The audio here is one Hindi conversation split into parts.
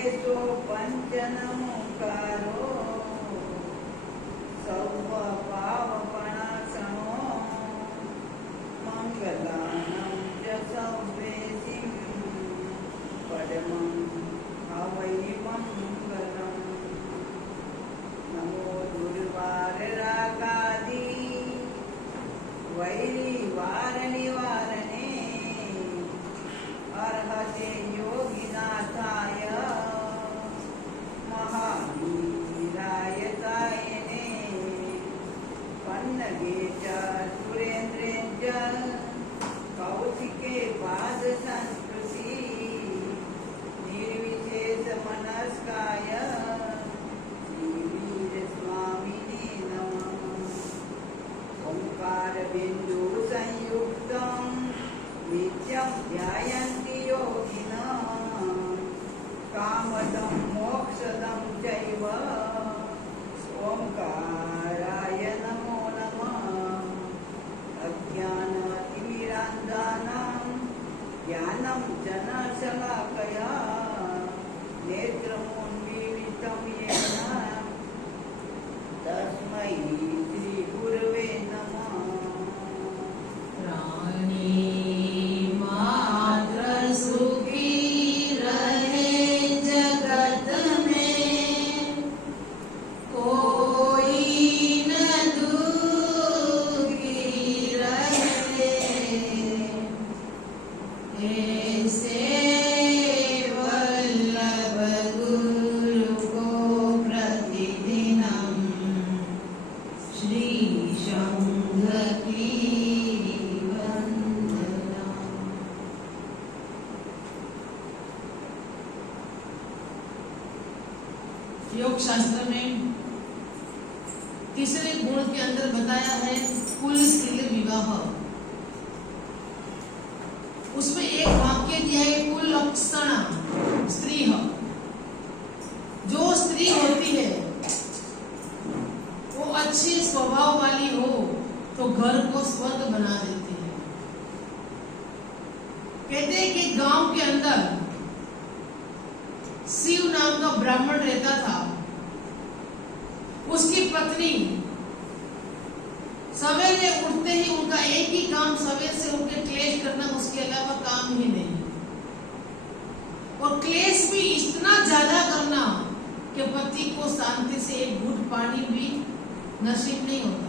सो पंचनमुकारो सर्व पावपणाक्षणो मंगलानं च सर्वेसिं परमं हवै मंगलम्। नमो दुर्वाररागादि वैरिवारनिवारणे अर्हते योगिनाथाय महावीरायतायने पन्नगे च सुरेन्द्रे च कौशिके पादसंस्कृति निर्विशेषमनस्काय श्रीवीरस्वामिने नमः। ओंकारबिन्दुसंयुक्तं नित्यं ध्यायन्ति योगिनः कामदं मोक्षदं चैव ओंकाराय नमो नमः। अज्ञानतिमिरान्धानां ज्ञानं जनशलाकया नेत्रमुन्मीलितं येन तस्मै श्रीगुरवे नमः। योग शास्त्र में तीसरे गुण के अंदर बताया है कुल स्त्री विवाह। उसमें एक वाक्य दिया है कुल लक्षण स्त्री है। जो स्त्री होती है वो अच्छे स्वभाव वाली हो तो घर को स्वर्ग बना देती है। कहते हैं कि गांव के अंदर शिव नाम का ब्राह्मण रहता था। उसकी पत्नी सवेरे उठते ही उनका एक ही काम सवेरे से उनके क्लेश करना, उसके अलावा काम ही नहीं। और क्लेश भी इतना ज्यादा करना कि पति को शांति से एक घूंट पानी भी नसीब नहीं होता।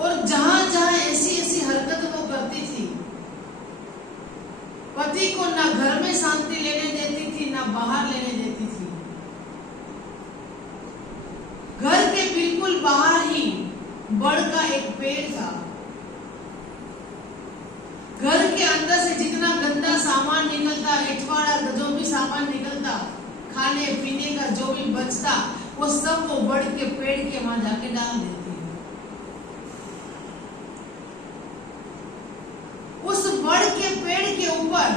और जहां जहां ऐसी ऐसी हरकत वो करती थी, पति को ना घर में शांति लेने देती थी ना बाहर लेने देती थी। घर के बिल्कुल बाहर ही बड़ का एक पेड़ था। घर के अंदर से जितना गंदा सामान निकलता, एठवाड़ा जो भी सामान निकलता, खाने पीने का जो भी बचता, वो सब वो बड़ के पेड़ के वहां जाके डाल देती है। उस बड़ के पेड़ के ऊपर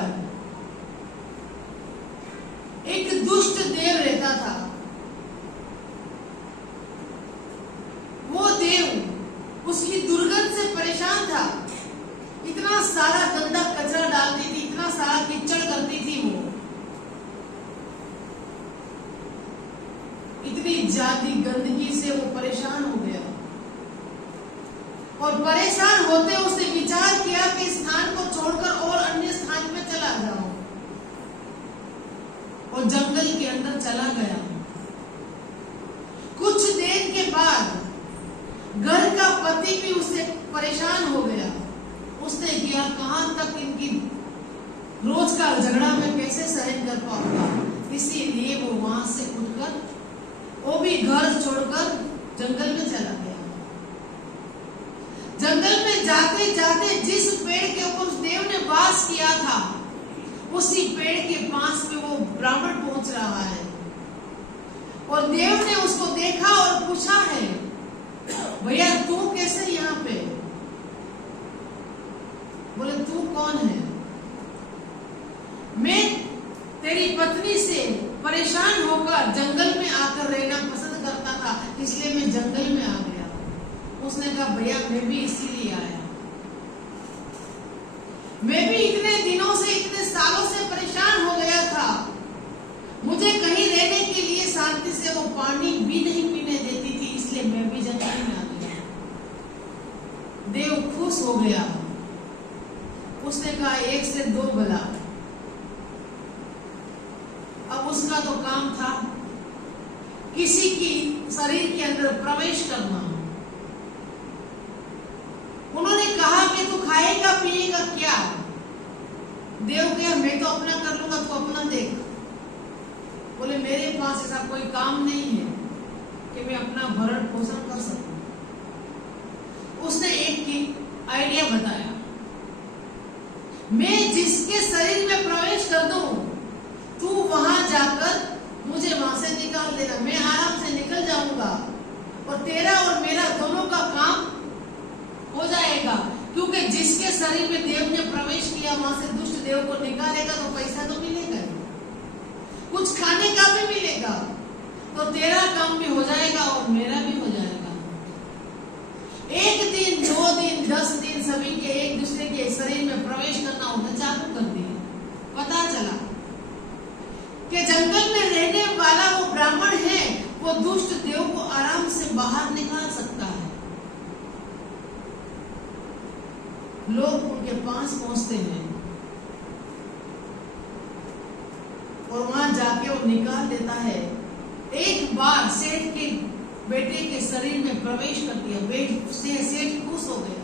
एक दुष्ट देव रहता था। वो देव उसकी दुर्गंध से परेशान था। इतना सारा गंदा कचरा डालती थी, इतना सारा कीचड़ करती थी। वो इतनी ज्यादा गंदगी से वो परेशान हो गया। और परेशान होते उसने विचार किया कि इस स्थान को छोड़कर और अन्य स्थान पे चला जाओ। और जंगल के अंदर चला गया। कुछ देर के बाद घर का पति भी उससे परेशान हो गया। उसने किया कहां तक इनकी रोज का झगड़ा में कैसे सहन कर पाऊंगा, इसीलिए वो वहां से उठकर वो भी घर छोड़कर जंगल में चला गया। जंगल में जाते जाते जिस पेड़ के ऊपर उस देव ने वास किया था, उसी पेड़ के पास में वो ब्राह्मण पहुंच रहा है। और देव ने उसको देखा और पूछा है, भैया तू कैसे यहाँ पे? बोले तू कौन है? मैं तेरी पत्नी से परेशान होकर जंगल में आकर रहना पसंद करता था, इसलिए मैं जंगल में आ गया। उसने कहा भैया मैं भी इसीलिए आया। मैं भी इतने दिनों से, इतने सालों से परेशान हो गया था। मुझे कहीं रहने के लिए शांति से वो पानी भी नहीं पीने देती थी, इसलिए मैं भी जंगल में आ गया। देव खुश हो गया। उसने कहा 1 से 2 भला। अब उसका तो काम था किसी की शरीर के अंदर प्रवेश करना। उन्होंने कहा कि तू खाएगा पिएगा क्या? देव कहा मैं तो अपना कर लूंगा, तू अपना देख। बोले मेरे पास ऐसा कोई काम नहीं है कि मैं अपना भरण पोषण कर सकूं। उसने एक की आइडिया बताया, मैं जिसके शरीर में प्रवेश कर दूं, तू वहां जाकर मुझे वहां से निकाल देना, मैं आराम से निकल जाऊंगा और तेरा और मेरा दोनों का काम हो जाएगा। क्योंकि जिसके शरीर में देव ने प्रवेश किया, वहां से दुष्ट देव को निकालेगा तो पैसा तो मिलेगा, कुछ खाने का भी मिलेगा, तो तेरा काम भी हो जाएगा और मेरा भी हो जाएगा। 1 दिन 2 दिन 10 दिन सभी के एक दूसरे के शरीर में प्रवेश करना उन्हें चालू कर दिया। पता चला कि जंगल में रहने वाला वो ब्राह्मण है, वो दुष्ट देव को आराम से बाहर निकाल सकता है। लोग उनके पास पहुंचते हैं और वहां जाके वो निकाल देता है। एक बार सेठ के बेटे के शरीर में प्रवेश कर दिया, सेठ खुश हो गया,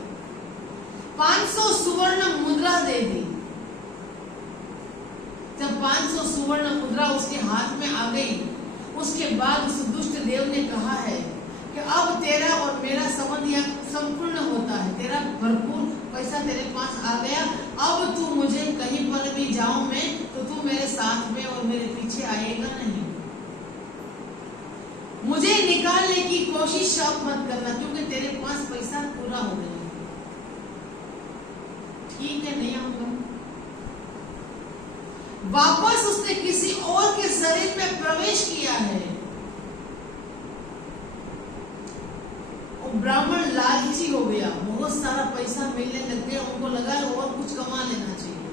500 सुवर्ण मुद्रा दे दी। जब 500 सुवर्ण मुद्रा उसके हाथ में आ गई, उसके बाद उस दुष्ट देव ने कहा है कि अब तेरा और मेरा संबंध यह संपूर्ण होता है, तेरा भरपूर पैसा तेरे पास आ गया, अब तू मुझे कहीं पर भी जाऊं मैं तो तू मेरे साथ में और मेरे पीछे आएगा नहीं। मुझे निकालने की कोशिश अब मत करना, क्योंकि तेरे पास पैसा पूरा हो गया। ठीक है, नहीं आऊंगा। वापस उसने किसी और के शरीर में प्रवेश किया है। ब्राह्मण लालची हो गया, बहुत सारा पैसा मिलने लग गया, उनको लगा और कुछ कमा लेना चाहिए।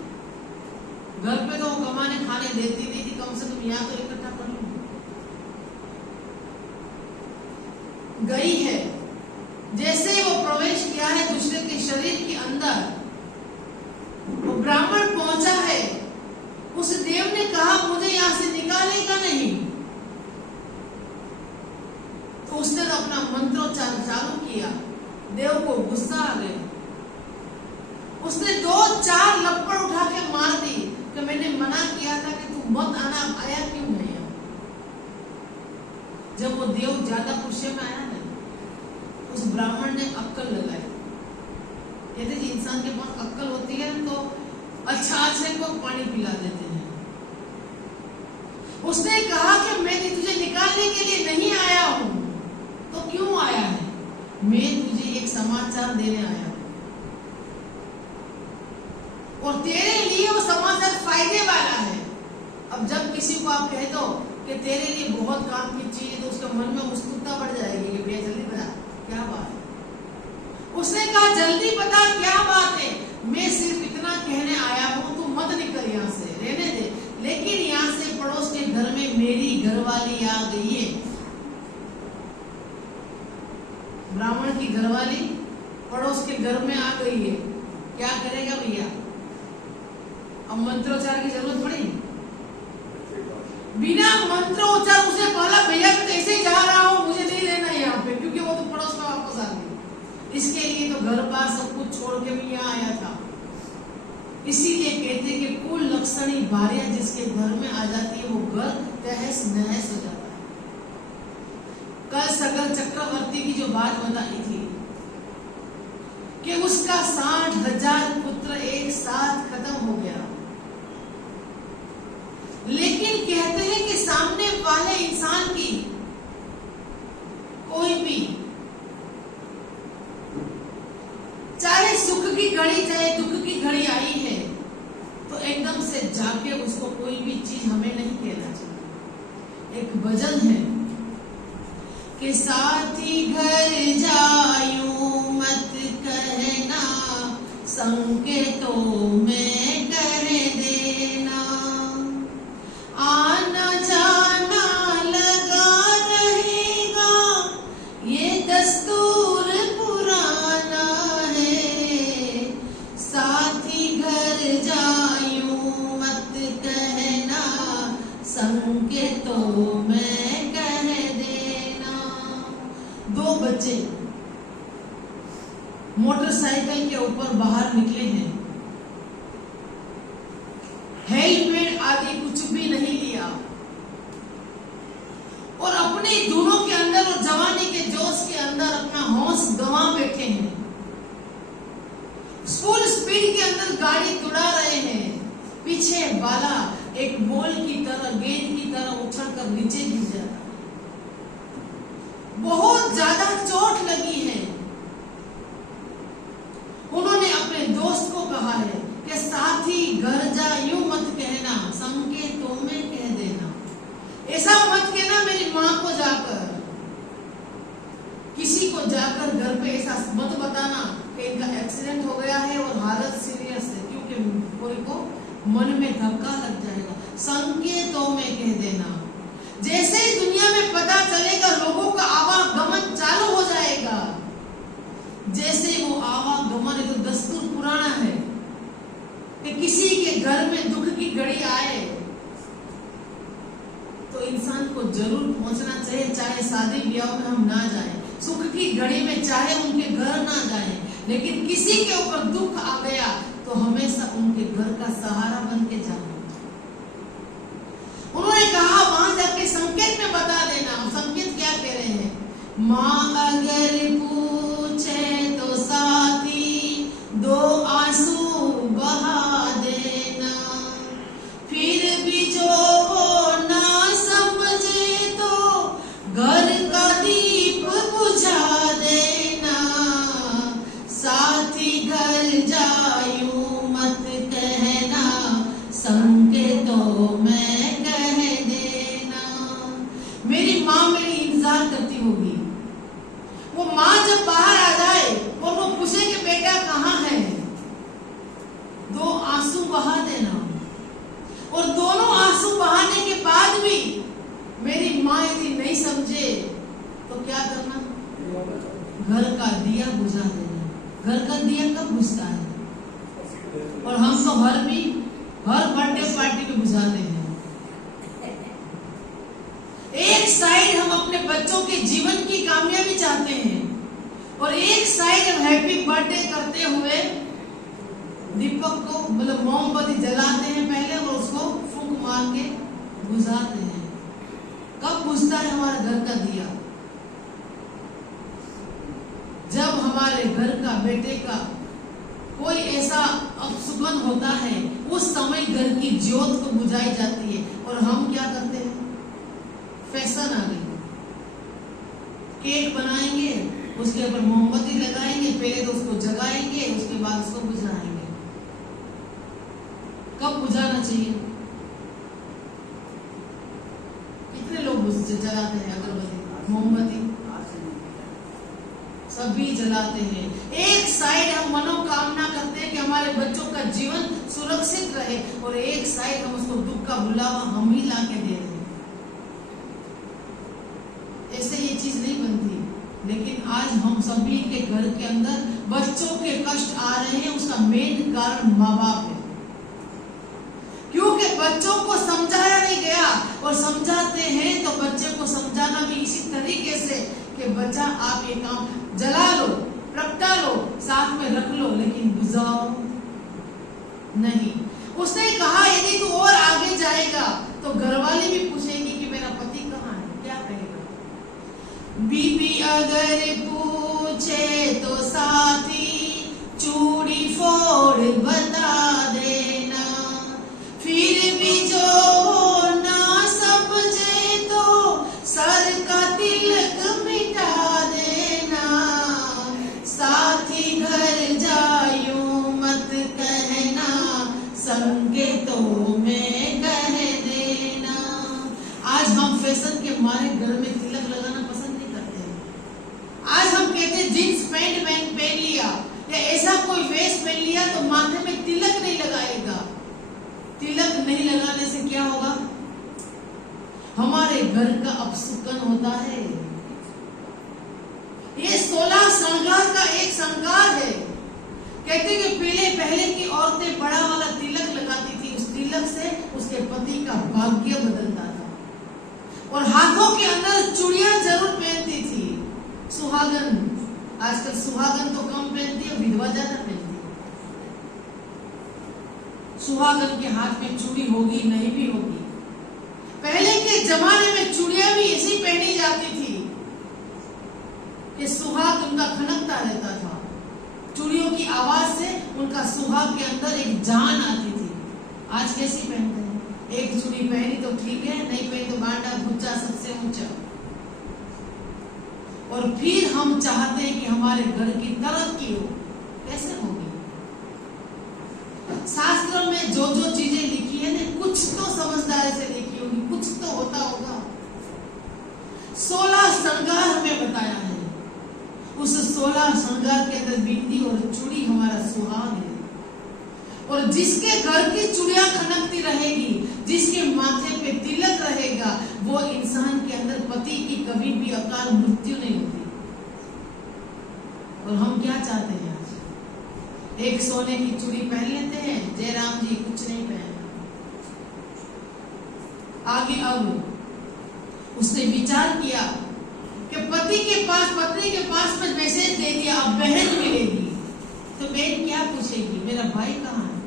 घर पे तो वो कमाने खाने देती नहीं थी, कम से कम यहाँ तो इकट्ठा कर लूं। गई है, जैसे ही वो प्रवेश किया है दूसरे के शरीर के अंदर, वो ब्राह्मण पहुंचा है, उस देव ने कहा मुझे यहाँ से निकालेगा नहीं। तो उसने तो अपना मंत्रोच्चार चालू किया, देव को गुस्सा आ गया। उसने 2-4 लपड़ उठा के मार दी कि मैंने मना किया था कि तू मत आना, आया क्यों नहीं? जब वो देव ज्यादा गुस्से में आया ना, उस ब्राह्मण ने अक्कल लगाई। कहते जी इंसान के पास अक्कल होती है तो अच्छा से को पानी पिला देते हैं। उसने कहा कि मैं तुझे निकालने के लिए नहीं आया हूं, तो क्यों आया है? मैं तुझे एक समाचार देने आया हूं और तेरे लिए वो समाचार फायदे वाला है। अब जब किसी को आप कह दो कि तेरे लिए बहुत काम की चीज है, तो उसके मन में उत्सुकता बढ़ जाएगी कि भैया जल्दी बता क्या बात है। उसने कहा जल्दी बता क्या बात है, मैं सिर्फ इतना कहने आया हूं, तू मत निकल यहाँ से, रहने दे। लेकिन यहाँ से पड़ोस के घर में मेरी घरवाली आ गई है। ब्राह्मण की घरवाली पड़ोस के घर में आ गई है, क्या करेगा भैया? अब मंत्रोच्चार की जरूरत पड़ी? बिना मंत्रोच्चार उसे बोला भैया मैं कैसे जा रहा हूँ, मुझे नहीं रहना यहाँ पे, क्योंकि वो तो पड़ोस में वापस आ गई। इसके लिए तो घर बार सब कुछ छोड़ के भी यहाँ आया था। इसीलिए कहते कि कुल लक्षणी भार्या जिसके घर में आ जाती है, वो घर तहस नहस हो जाता है। कल सगर चक्रवर्ती की जो बात बताई थी कि उसका 60,000 पुत्र एक साथ खत्म हो गया, लेकिन कहते हैं कि सामने वाले इंसान की कोई भी चाहे सुख की घड़ी चाहे दुख की घड़ी आई है, तो एकदम से जाके उसको कोई भी चीज हमें नहीं कहना चाहिए। एक भजन है कि साथी घर जायूं मत कहना, संकेतों में कह देना। आना जाना लगा रहेगा, ये दस्तूर पुराना है। साथी घर जायूं मत कहना, संकेतों में कह देना। दो बच्चे मोटरसाइकिल के ऊपर बाहर निकले हैं, हेलमेट आदि कुछ भी नहीं लिया, और अपने दोनों के अंदर और जवानी के जोश के अंदर अपना होश गंवा बैठे हैं। फुल स्पीड के अंदर गाड़ी दौड़ा रहे हैं। पीछे वाला एक बॉल की तरह, गेंद की तरह उछलकर नीचे गिर जाता। बहुत ज्यादा चोट लगी है। उन्होंने अपने दोस्त को कहा है कि साथी घर जा यूं मत कहना, संकेतों में कह देना। ऐसा मत कहना मेरी माँ को जाकर, किसी को जाकर घर पे ऐसा मत बताना कि इनका एक्सीडेंट हो गया है और हालत सीरियस है, क्योंकि कोई को मन में धक्का लग जाएगा। संकेतों में कह देना। जैसे ही दुनिया में पता चलेगा, लोगों का आवागमन चालू हो जाएगा। जैसे वो आवागमन, एक तो दस्तूर पुराना है कि किसी के घर में दुख की घड़ी आए तो इंसान को जरूर पहुंचना चाहिए, चाहे शादी ब्याह में हम ना जाएं, सुख की घड़ी में चाहे उनके घर ना जाएं, लेकिन किसी के ऊपर दुख आ गया तो हमेशा उनके घर का सहारा बन के जाना। उन्होंने कहा वहां जाके संकेत में बता देना। संकेत क्या कह रहे हैं? माँ अगर पूछे तो साथी दो आंसू बहा देना, फिर भी जो वो ना समझे तो घर का दीप बुझा देना। साथी घर जायूं मत कहना, संकेतों में कह देना। मेरी माँ मेरी इंतजार करती होगी। वो माँ जब बाहर आ जाए और वो पूछे कि बेटा कहाँ है, दो आंसू बहा देना। और दोनों आंसू बहाने के बाद भी मेरी माँ यदि नहीं समझे तो क्या करना? घर का दिया बुझा देना। घर का दिया कब बुझता है? और हम तो हर बर्थडे पार्टी में बुझाते हैं। एक साइड हम अपने बच्चों के जीवन की कामयाबी चाहते हैं और एक साइड हम हैप्पी बर्थडे करते हुए दीपक को, मतलब मोमबत्ती जलाते हैं पहले और उसको फूंक मार के बुझाते हैं। कब बुझता है हमारे घर का दिया? जब हमारे घर का, बेटे का कोई ऐसा अपशुकन होता है, उस समय घर की ज्योत को बुझाई जाती है। और हम क्या करते हैं? फैशन आ गई, केक बनाएंगे, उसके ऊपर मोमबत्ती लगाएंगे, पहले तो उसको जगाएंगे, उसके बाद उसको बुझाएंगे। कब बुझाना चाहिए? कितने लोग जलाते हैं अगरबत्ती, मोमबत्ती? सभी जलाते हैं। एक साइड हम मनोकामना करते हैं कि हमारे बच्चों का जीवन सुरक्षित रहे और एक साइड हम उसको दुख का बुलावा हम ही ला के दे रहे हैं। ऐसे ये चीज नहीं बनती। लेकिन आज हम सभी के घर के अंदर बच्चों के कष्ट आ रहे हैं, उसका मेन कारण माँ बाप है। क्योंकि बच्चों को समझाया नहीं गया, और समझाते हैं तो बच्चे को समझाना भी इसी तरीके से कि बच्चा आप ये काम जला लो, प्रगटा लो, साथ में रख लो, लेकिन बुझाओ नहीं। उसने कहा यदि तू और आगे जाएगा तो घरवाले भी पूछेंगे कि मेरा पति कहाँ है, क्या कहेगा? बीबी अगर पूछे तो साथी चूड़ी फोड़ बता देना, फिर भी जो ना समझे तो सर का तिलक मिटा देना। साथी घर जायूं मत कहना, संकेतों में कह देना। आज हम फैशन के मारे घर में तिलक लगाना पसंद नहीं करते। आज हम कहते जींस पैंट पहन लिया या ऐसा कोई वेश पहन लिया हमारे घर का अपसुकन होता है। ये 16 श्रृंगार का एक श्रृंगार है। कहते कि पहले की औरतें बड़ा वाला तिलक लगाती थी, उस तिलक से उसके पति का भाग्य बदलता था। और हाथों के अंदर चूड़ियां जरूर पहनती थी। सुहागन, आजकल सुहागन तो कम पहनती है, विधवा ज्यादा पहनती है। सुहागन के हाथ में चूड़ी होगी नहीं भी होगी। पहले के जमाने में चूड़ियां भी ऐसी पहनी जाती थी कि सुहाग उनका खनकता रहता था। चूड़ियों की आवाज से उनका सुहाग के अंदर एक जान आती थी। आज कैसी पहनते हैं? एक चूड़ी पहनी तो ठीक है, नहीं पहनी तो बांडा भुच्चा सबसे ऊंचा। और फिर हम चाहते हैं कि हमारे घर की तरक्की हो। कैसे होगी? शास्त्रों में जो जो चीजें लिखी है ना, कुछ तो समझदारी से लिखी होगी, कुछ तो होता होगा। 16 श्रृंगार हमें बताया है। उस 16 श्रृंगार के अंदर बिंदी और चूड़ी हमारा सुहाग है। और जिसके घर की चूड़ियां खनकती रहेगी, जिसके माथे पे तिलक रहेगा, वो इंसान के अंदर पति की कभी भी अकाल मृत्यु नहीं होती। और हम क्या चाहते हैं? आज एक सोने की चूड़ी पहन लेते हैं, जयराम जी कुछ नहीं पहना। आगे अब उसने विचार किया कि पति के पास, पत्नी के पास में मैसेज दे दिया, अब बहन मिलेगी। तो बहन क्या पूछेगी? मेरा भाई कहाँ है?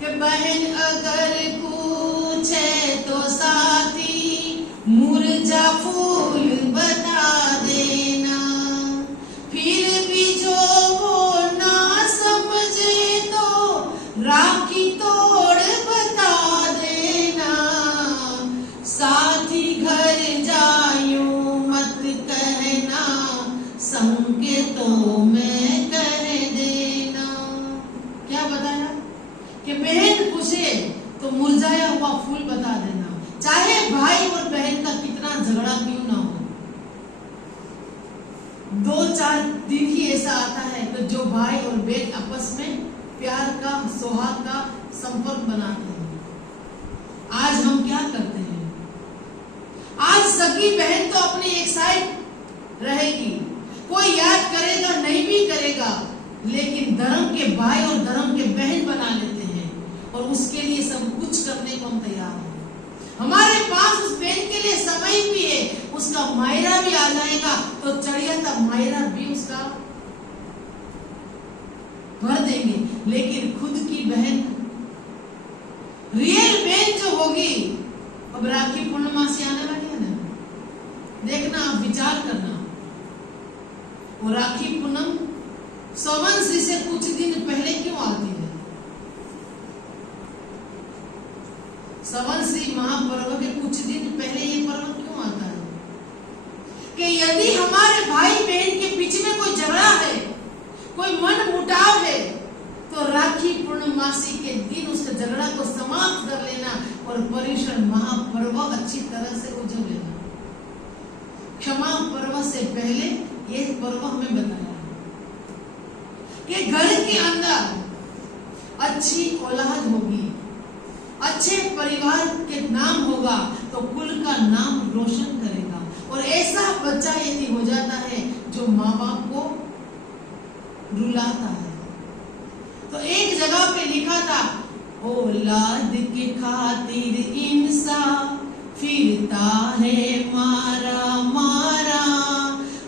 कि बहन अगर पूछे तो साथी मुरझा फूल बता देना, फिर भी जो वो ना समझे तो राखी तोड़ बता देना। साथी घर जायूं मत कहना, संकेतों में कह देना। क्या बताया? कि बहन पूछे तो मुरझाया हुआ फूल बता देना। चाहे भाई और बहन का कितना झगड़ा क्यों ना हो, 2-4 दिन ही ऐसा आता है कि जो भाई और बहन आपस में प्यार का, सौहार्द का संपर्क बनाते हैं। आज हम क्या करते हैं? आज सगी बहन तो अपनी एक साइड रहेगी, कोई याद करेगा नहीं भी करेगा, लेकिन धर्म के भाई और धर्म के बहन बना लेते हैं। और उसके लिए सब कुछ करने को हम तैयार हैं। हमारे पास उस बहन के लिए समय भी है, उसका मायरा भी आ जाएगा तो चढ़िया था मायरा भी उसका भर देंगे। लेकिन खुद की बहन, रियल बहन जो होगी, अब राखी पूर्णमासी आने वाली है ना, देखना आप विचार करना। वो राखी पूनम संवत्सरी से कुछ दिन पहले क्यों आती है? संवत्सरी महापर्व के कुछ दिन पहले ये पर्व क्यों आता है? कि यदि हमारे भाई बहन के बीच में कोई झगड़ा है, कोई मन मुटाव है, तो राखी पूर्णमासी के दिन उसके झगड़ा को समाप्त कर लेना और पर्युषण महापर्व अच्छी तरह से उजव लेना। क्षमा पर्व से पहले ये पर्व हमें बताया कि घर के अंदर अच्छी औलाद होगी, अच्छे परिवार के नाम होगा तो कुल का नाम रोशन करेगा। और ऐसा बच्चा यदि हो जाता है जो माँ बाप को रुलाता है, तो एक जगह पे लिखा था, औलाद के खातिर इंसान फिरता है मारा मारा,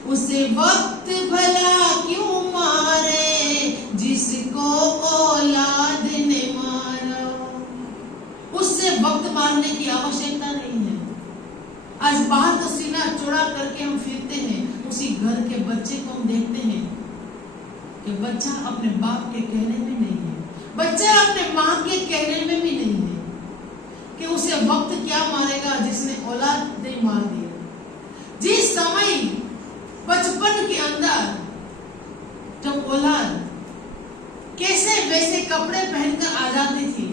उसे वक्त भला क्यों मारे जिसको औलाद ने मारा। उससे वक्त मारने की आवश्यकता नहीं है। आज बाहर तो सीना चौड़ा करके हम फिरते हैं, उसी घर के बच्चे को हम देखते हैं कि बच्चा अपने बाप के कहने में नहीं है, बच्चा अपने माँ के कहने में भी नहीं है कि उसे वक्त क्या मारेगा जिसने औलाद नहीं मार दिया। जिस समय बचपन के अंदर जब औलाद कैसे वैसे कपड़े पहनकर आ जाती थी,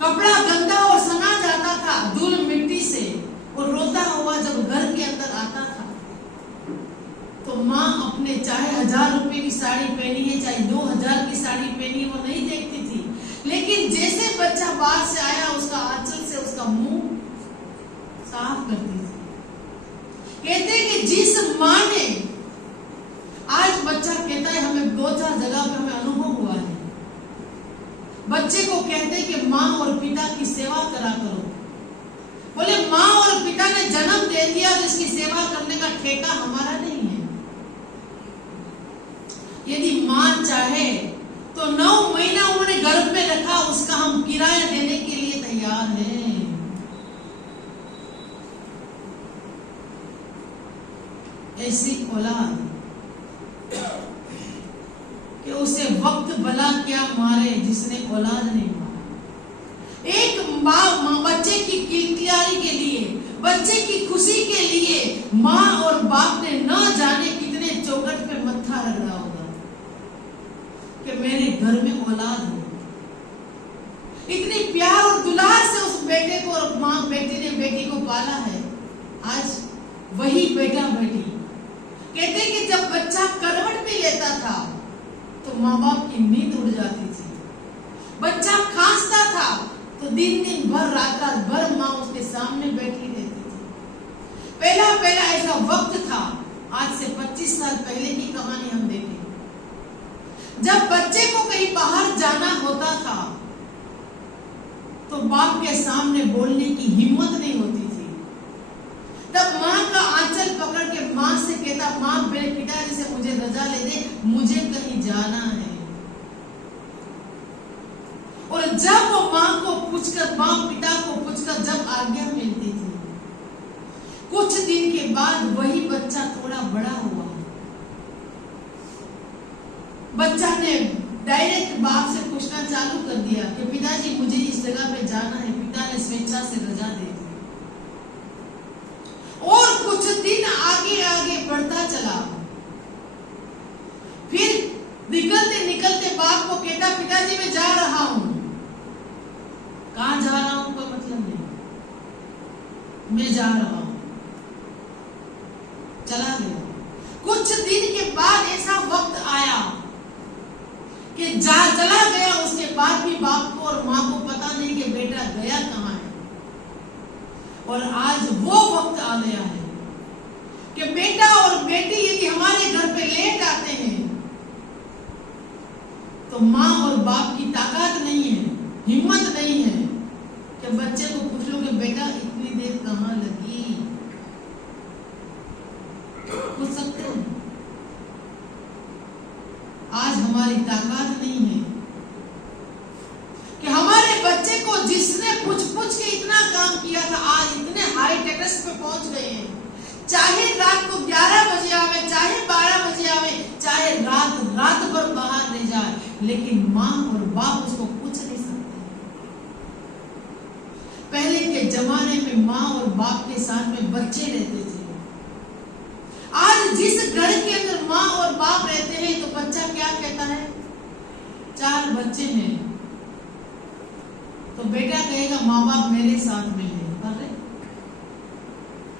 कपड़ा गंदा और सना जाता था धूल मिट्टी से, और रोता हुआ जब घर के अंदर आता था तो माँ अपने चाहे 1000 रुपए की साड़ी पहनी है, चाहे 2000 की साड़ी पहनी है, वो नहीं देखती थी। लेकिन जैसे बच्चा बाहर से आया, उसका आंचल से उसका मुंह करती थी। कहते हैं कि जिस माँ ने, आज बच्चा कहता है हमें 2-4 जगह पे हमें अनुभव हुआ है, बच्चे को कहते हैं कि माँ और पिता की सेवा करा करो। बोले माँ और पिता ने जन्म दे दिया तो इसकी सेवा करने का ठेका हमारा नहीं है। यदि माँ चाहे तो 9 महीना उन्होंने गर्भ में रखा, उसका हम किराया देने के लिए तैयार हैं। ऐसी औलाद कि उसे वक्त भला क्या मारे जिसने औलाद नहीं मारा। एक माँ बच्चे की किलकिलारी के लिए, बच्चे की खुशी के लिए माँ और बाप ने न जाने कितने चौखट पे मत्था रगड़ा होगा कि मेरे घर में औलाद हो। इतनी प्यार और दुलार से उस बेटे को और माँ बेटी ने बेटी को पाला है। आज वही बेटा बेटी कहते कि जब बच्चा करवट भी लेता था तो माँ बाप की नींद उड़ जाती थी। बच्चा खांसता था तो दिन भर रात भर माँ उसके सामने बैठी रहती थी। पहला ऐसा वक्त था, आज से 25 साल पहले की कहानी हम देखें, जब बच्चे को कहीं बाहर जाना होता था तो बाप के सामने बोलने की हिम्मत नहीं होती थी। तब माँ का आंचल पकड़ के माँ से कहता, माँ मेरे पिताजी से मुझे रजा ले दे, मुझे कहीं जाना है। और जब वो माँ को पूछकर, माँ पिता को पूछकर जब आज्ञा मिलती थी, कुछ दिन के बाद वही बच्चा थोड़ा बड़ा हुआ। बच्चा ने डायरेक्ट बाप से पूछना चालू कर दिया कि पिताजी मुझे इस जगह पे जाना है। पिता ने स्वेच्छा से रजा दे दी। और कुछ दिन आगे बढ़ता चला। फिर निकलते बाप को कहता, पिताजी मैं जा रहा हूं। कहां जा रहा हूं कोई मतलब नहीं, मैं जा रहा हूं। चला गया। कुछ दिन के बाद ऐसा वक्त आया कि चला गया, उसके बाद भी बाप को और माँ को पता नहीं कि बेटा गया कहां है। और आज वो वक्त आ गया है कि बेटा और बेटी यदि हमारे घर पे लेट आते हैं तो माँ और बाप की ताकत नहीं है, हिम्मत नहीं है कि बच्चे को पूछ लो कि बेटा इतनी देर कहाँ लगी। पूछ सकते हैं? आज हमारी ताकत नहीं है कि हमारे बच्चे को जिसने पूछ के इतना काम किया था, आज इतने हाई टेटस पे पहुंच गए हैं। चाहे रात को 11 बजे आवे, चाहे 12 बजे आवे, चाहे रात भर बाहर ले जाए, लेकिन माँ और बाप उसको पूछ नहीं सकते। पहले के जमाने में माँ और बाप के साथ में बच्चे रहते थे। आज जिस घर के अंदर माँ और बाप रहते हैं तो बच्चा क्या कहता है, 4 बच्चे हैं तो बेटा कहेगा माँ बाप मेरे साथ में है। अरे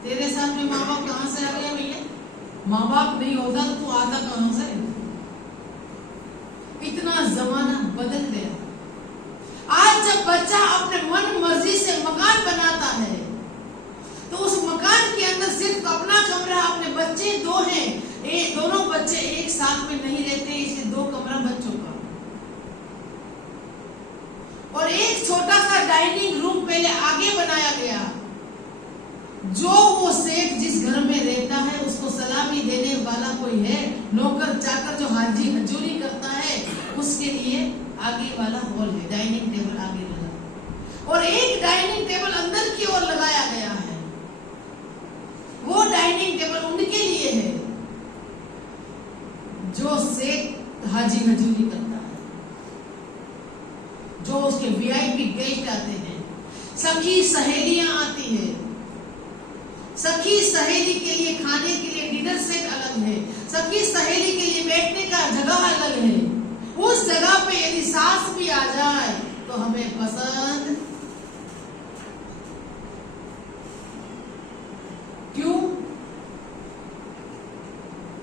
तेरे साथ में माँ बाप कहां से आ गया भैया? माँ बाप नहीं होता तो तू आता कहां से? इतना जमाना बदल गया। आज जब बच्चा अपने मन मर्जी से मकान बनाता है तो उस मकान के अंदर सिर्फ अपना कमरा, अपने बच्चे 2 हैं, दोनों बच्चे एक साथ में नहीं रहते, इसलिए 2 कमरा बच्चों का और एक छोटा सा डाइनिंग रूम पहले आगे बनाया गया। जो वो सेठ जिस घर में रहता है उसको सलामी देने वाला कोई है, नौकर चाकर जो हाजी हजूरी करता है, उसके लिए आगे वाला हॉल है, डाइनिंग टेबल आगे वाला, और एक डाइनिंग टेबल अंदर की ओर लगाया गया है। वो डाइनिंग टेबल उनके लिए है जो सेठ हाजी हजूरी करता है, जो उसके वीआईपी गेस्ट आते हैं, सखी सहेलियां आती है। सखी सहेली के लिए खाने के लिए डिनर सेट अलग है, सखी सहेली के लिए बैठने का जगह अलग है। उस जगह पे यदि सास भी आ जाए तो हमें पसंद क्यों?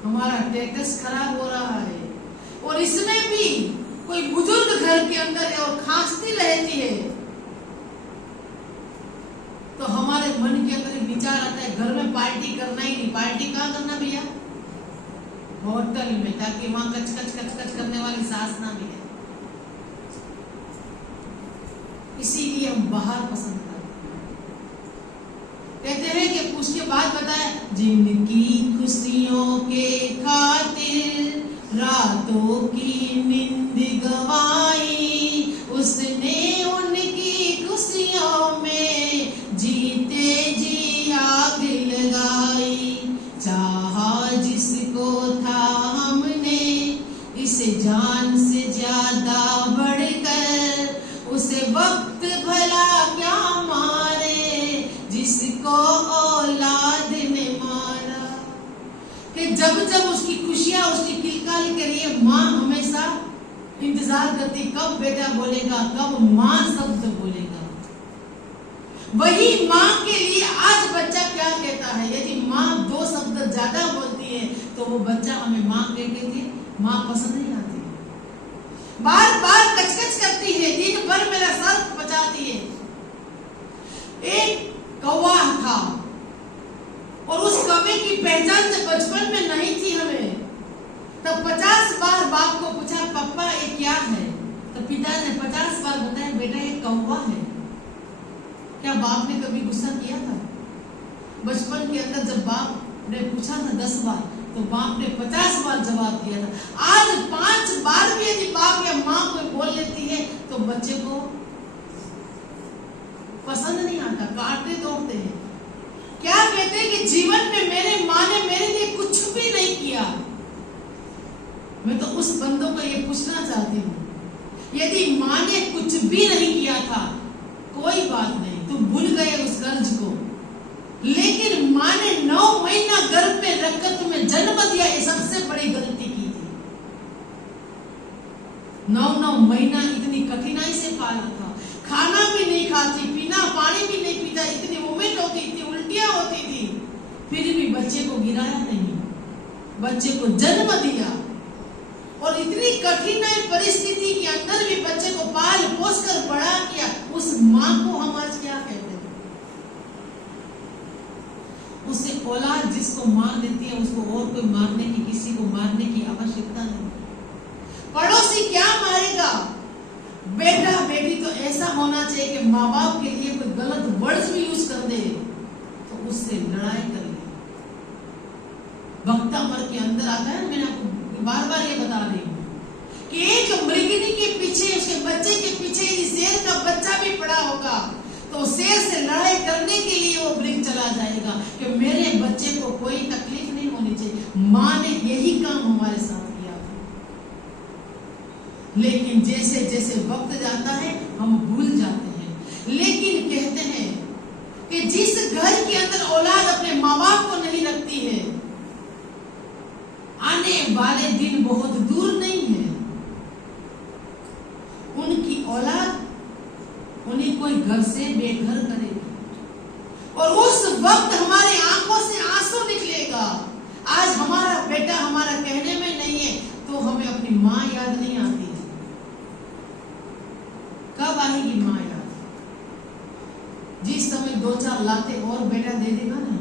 हमारा स्टेटस खराब हो रहा है। और इसमें भी कोई बुजुर्ग घर के अंदर है और खांसती रहती है तो हम हमारे मन के अंदर एक विचार आता है घर में पार्टी करना ही नहीं। पार्टी कहाँ करना भैया? होटल में, ताकि वहां कच कच कच कच करने वाली सास ना मिले। इसीलिए हम बाहर पसंद करते हैं। कहते हैं कि उसके बाद बताया, जिनकी खुशियों के खातिर रातों की नींद गवाई, उसने उनकी खुशियों में जीते जी आग लगाई। चाहा जिसको था हमने इसे जान से ज्यादा बढ़कर, उसे वक्त भला क्या मारे जिसको औलाद ने मारा। कि जब जब उसकी खुशियां, उसकी किलकाली के लिए माँ हमेशा इंतजार करती, कब बेटा बोलेगा, कब माँ शब्द बोलेगा। वही माँ के लिए आज बच्चा क्या कहता है। यदि माँ दो शब्द ज्यादा बोलती है तो वो बच्चा हमें माँ कहते थे, माँ पसंद नहीं आती, बार बार कचकच करती है, दिन भर मेरा सर पचाती है। एक कौवा था और उस कौवे की पहचान जब बचपन में नहीं थी हमें, तब 50 बार बाप को पूछा, पापा ये क्या है? तो पिता ने 50 बार बताया, बेटा ये कौवा है। क्या बाप ने कभी गुस्सा किया था? बचपन के अंदर जब बाप ने पूछा था 10 बार, तो बाप ने 50 बार जवाब दिया था। आज 5 बार भी यदि बाप या माँ कोई बोल लेती है तो बच्चे को पसंद नहीं आता, काटते तोड़ते हैं। क्या कहते हैं कि जीवन में मेरे माँ ने मेरे लिए कुछ भी नहीं किया। मैं तो उस बंदों को ये पूछना चाहती हूँ, यदि माँ ने कुछ भी नहीं किया था कोई बात नहीं, तुम भूल गए उस कर्ज को, लेकिन माँ ने 9 महीना गर्भ में रखकर तुम्हें जन्म दिया, ये सबसे बड़ी गलती की थी। 9 महीना इतनी कठिनाई से पाला था, खाना भी नहीं खाती, पीना पानी भी नहीं पीता, इतनी वोमिट होती थी, उल्टियां होती थी, फिर भी बच्चे को गिराया नहीं, बच्चे को जन्म दिया। और इतनी कठिन परिस्थिति के अंदर भी बच्चे को पाल पोस कर बड़ा किया, उस माँ को हम आज क्या कहते हैं? उससे औलाद जिसको मार देती है उसको और कोई मारने की, किसी को मारने की आवश्यकता नहीं। पड़ोसी क्या मारेगा? बेटा बेटी तो ऐसा होना चाहिए कि माँ बाप के लिए कोई गलत वर्ड्स भी यूज कर दे तो उससे लड़ाई कर ले। भक्तामर के अंदर आता है, मैंने आपको बार बार ये बता रही हूँ कि एक मृगिनी के पीछे, उसके बच्चे के पीछे यदि शेर का बच्चा भी पड़ा होगा तो शेर से लड़ाई करने के लिए वो मृग चला जाएगा कि मेरे बच्चे को कोई तकलीफ नहीं होनी चाहिए। माँ ने यही काम हमारे साथ किया था, लेकिन जैसे जैसे वक्त जाता है हम भूल जाते हैं। लेकिन कहते हैं कि जिस घर के अंदर औलाद अपने माँ बाप को नहीं रखती है, आने वाले दिन बहुत दूर नहीं है, उनकी औलाद उन्हें कोई घर से बेघर करेगी और उस वक्त हमारे आंखों से आंसू निकलेगा। आज हमारा बेटा हमारा कहने में नहीं है तो हमें अपनी माँ याद नहीं आती है। कब आएगी माँ याद? जिस समय 2-4 लाते और बेटा दे देगा ना,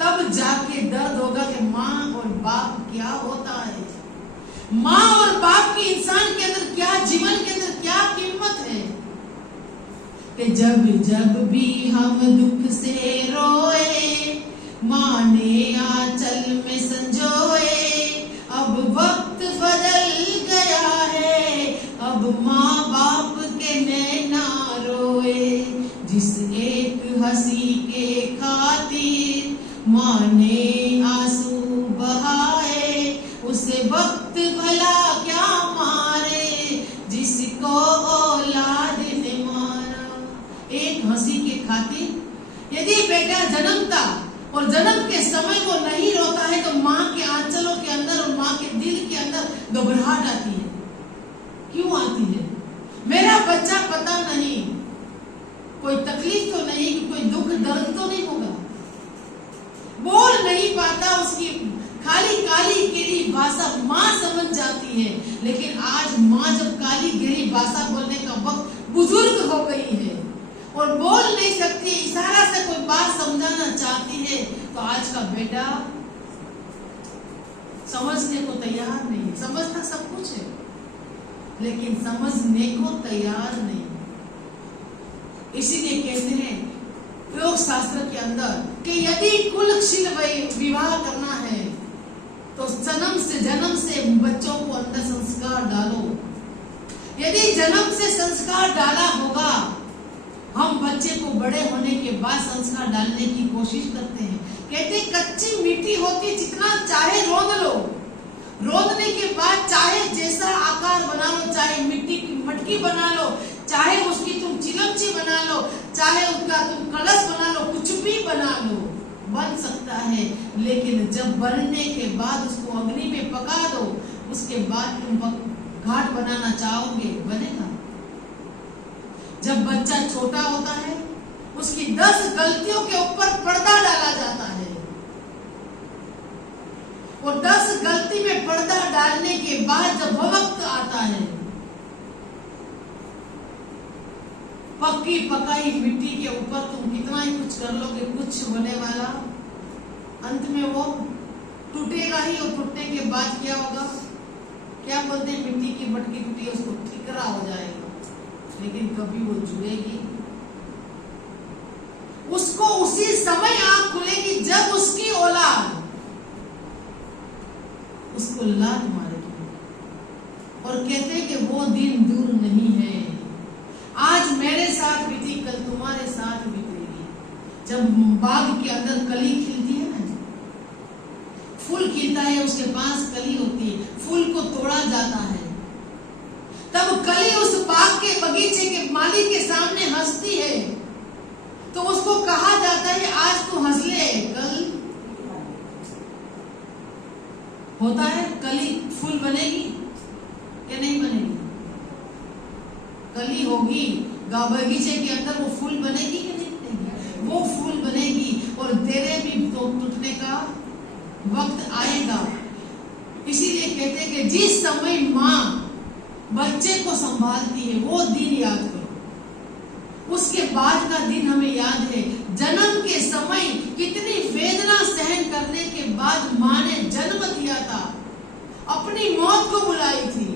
तब जाके दर्द होगा कि माँ और बाप क्या होता है। माँ और बाप की इंसान के अंदर क्या, जीवन के अंदर क्या कीमत है। कि जब जब भी हम दुख से रोए, माँ ने आंचल में संजोए। अब वक्त बदल गया है, अब माँ बाप के नैना रोए। जिस एक हंसी के खातिर माँ ने आंसू बहाए, उसे वक्त भला क्या मारे जिसको औलाद ने मारा। एक हंसी के खातिर यदि बेटा जन्मता और जन्म के समय वो नहीं रोता है तो माँ के आंचलों के अंदर और माँ के दिल के अंदर घबराहट आती है। क्यों आती है? मेरा बच्चा पता नहीं, कोई तकलीफ तो नहीं, कोई दुख दर्द तो नहीं होगा, बोल नहीं पाता, उसकी खाली काली गहरी भाषा माँ समझ जाती है। लेकिन आज माँ जब काली गहरी भाषा बोलने का वक्त बुजुर्ग हो गई है, और बोल नहीं सकती, इशारा से कोई बात समझाना चाहती है, तो आज का बेटा समझने को तैयार नहीं है। समझता सब कुछ है लेकिन समझने को तैयार नहीं। इसीलिए कहते हैं योग शास्त्र के अंदर कि यदि कुलशील विवाह करना है तो जन्म से बच्चों को अंदर संस्कार डालो। यदि जन्म से संस्कार डाला होगा, हम बच्चे को बड़े होने के बाद संस्कार डालने की कोशिश करते हैं। कहते कच्ची मिट्टी होती, जितना चाहे रोंद लो, रोंदने के बाद चाहे जैसा आकार बना लो, चाहे मिट्टी की मटकी बना लो, चाहे उसकी तुम चिलमची बना लो, चाहे उसका तुम कलश बना लो, कुछ भी बना लो, बन सकता है। लेकिन जब बनने के बाद उसको अग्नि में पका दो, उसके बाद तुम घाट बनाना चाहोगे, बनेगा? जब बच्चा छोटा होता है, उसकी 10 गलतियों के ऊपर पर्दा डाला जाता है, और 10 गलती में पर्दा डालने के बाद जब वो वक्त आता है, पक्की पकाई मिट्टी के ऊपर तुम कितना ही कुछ कर लोगे, कुछ होने वाला, अंत में वो टूटेगा ही। और टूटने के बाद क्या होगा? क्या बोलते हैं, मिट्टी की मटकी टूटी, उसको ठिकरा हो जाएगा, लेकिन कभी वो जुड़ेगी। उसको उसी समय आंख खुलेगी जब उसकी औलाद उसको लात मारेगी, और कहते हैं कि वो दिन दूर नहीं है। आज मेरे साथ बीती, कल तुम्हारे साथ बीतेगी। जब बाग के अंदर कली खिलती है ना, फूल खिलता है, उसके पास कली होती है, फूल को तोड़ा जाता है, तब कली उस बाग के बगीचे के मालिक के सामने हंसती है, तो उसको कहा जाता है आज तू हंस ले, कल होता है कली फूल बनेगी या नहीं बनेगी? कली होगी, बगीचे के अंदर वो फूल बनेगी या नहीं बनेगी? वो फूल बनेगी, और तेरे भी तो टूटने का वक्त आएगा। इसीलिए कहते हैं कि जिस समय माँ बच्चे को संभालती है, वो दिन याद करो। उसके बाद का दिन हमें याद है, जन्म के समय कितनी वेदना सहन करने के बाद माँ ने जन्म दिया था, अपनी मौत को बुलाई थी।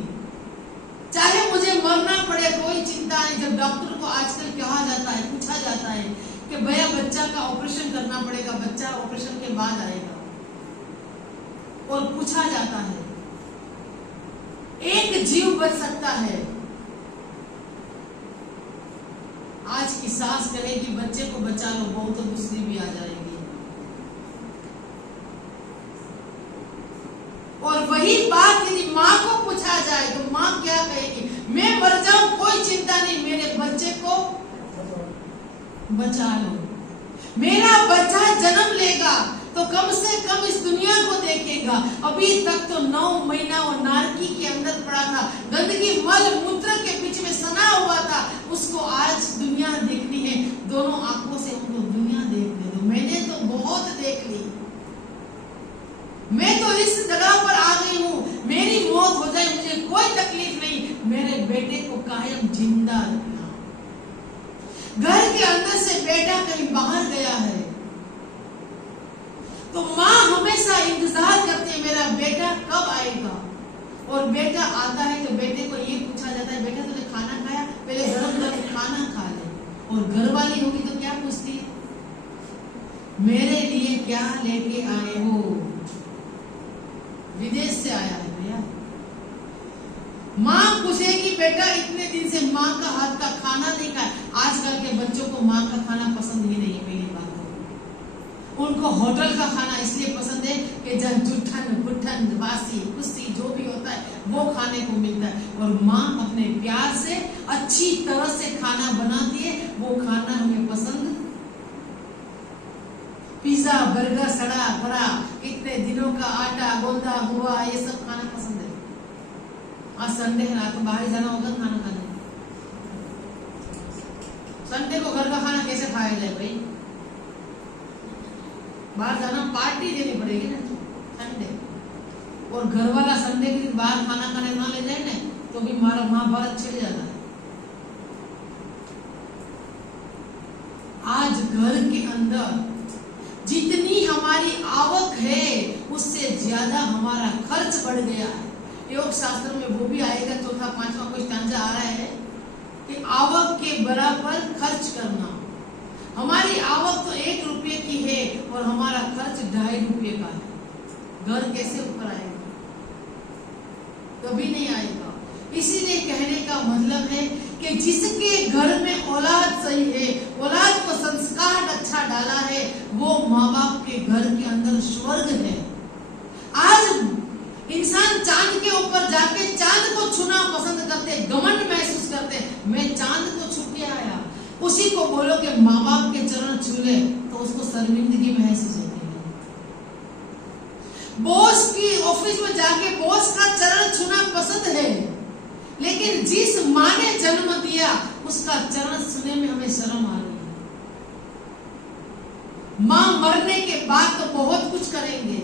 चाहे मुझे मरना पड़े, कोई चिंता नहीं। जब डॉक्टर को आजकल कहा जाता है, पूछा जाता है कि भैया बच्चा का ऑपरेशन करना पड़ेगा, बच्चा ऑपरेशन के बाद आएगा, और पूछा जाता है एक जीव बच सकता है। आज की सास कहेगी बच्चे को बचा लो, बहू तो दूसरी भी आ जाएगी। और वही बात यदि माँ को पूछा जाए तो माँ क्या कहेगी? मैं मर जाऊं कोई चिंता नहीं, मेरे बच्चे को बचा लो। मेरा बच्चा जन्म लेगा तो कम से कम इस दुनिया को देखेगा। अभी तक तो 9 महीना वो नारकी के अंदर पड़ा था, गंदगी मल मूत्र के बीच में सना हुआ था, उसको आज दुनिया देखनी है। दोनों आंखों से उनको दुनिया देखने दो। मैंने तो बहुत देख ली, मैं तो इस जगह पर आ गई हूँ, मेरी मौत हो जाए मुझे कोई तकलीफ नहीं, मेरे बेटे को कायम जिंदा रखना। घर के अंदर से बेटा कहीं बाहर गया है तो माँ हमेशा इंतजार करती है मेरा बेटा कब आएगा। और बेटा आता है तो बेटे को ये पूछा जाता है, बेटा तूने खाना खाया? पहले गरम गरम खाना खा ले। और घर वाली होगी तो क्या पूछती है, मेरे लिए क्या लेके आए हो? विदेश से आया है भैया। माँ पूछेगी बेटा इतने दिन से माँ का हाथ का खाना नहीं खाया। आजकल के बच्चों को माँ का खाना पसंद ही नहीं है। पहली बात तो उनको होटल का खाना इसलिए पसंद है कि जब जुठन गुठन बासी कुश्ती जो भी होता है वो खाने को मिलता है। और माँ अपने प्यार से अच्छी तरह से खाना बनाती है, वो खाना हमें पसंद। पिज्जा बर्गर सड़ा भरा कितने दिनों का आटा गोंदा हुआ, ये सब खाना पसंद है। आज संडे है, रात को बाहर जाना होगा खाना खाने। संडे को घर का खाना कैसे खाया जाए भाई? बाहर जाना, पार्टी देनी पड़ेगी ना संडे। और घर वाला संडे के दिन बाहर खाना खाने ना ले जाए ना तो भी हमारा महाभारत छिड़ जाता है। घर के अंदर जितनी हमारी आवक है उससे ज्यादा हमारा खर्च बढ़ गया है। योग शास्त्र में वो भी आएगा, चौथा पांचवा कोई स्टांजा आ रहा है कि आवक के बराबर खर्च करना। हमारी आवक तो 1 रुपये की है और हमारा खर्च 2.5 रुपये का है। घर कैसे ऊपर आएगा? कभी नहीं आएगा। इसीलिए कहने का मतलब है कि जिसके घर में औलाद सही है, औलाद को संस्कार अच्छा डाला है, वो माँ बाप के घर के अंदर स्वर्ग है। आज इंसान चांद के ऊपर जाके चांद को छूना पसंद करते, घमंड महसूस करते, मैं चांद को छू के आया। उसी को बोलो कि माँ बाप के चरण छू ले तो उसको शर्मिंदगी महसूस होती है। बॉस की ऑफिस में जाके बॉस का चरण छूना पसंद है, लेकिन जिस माँ ने जन्म दिया उसका चरण छूने में हमें शर्म आ रही है। माँ मरने के बाद तो बहुत कुछ करेंगे,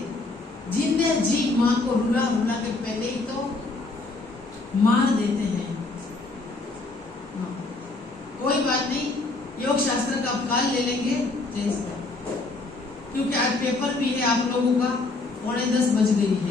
जिंदे जी माँ को रुला रुला के पहले ही तो मार देते हैं। कोई बात नहीं, योग शास्त्र का काल ले लेंगे क्योंकि आज पेपर भी है आप लोगों का। 9:45 बज गई है।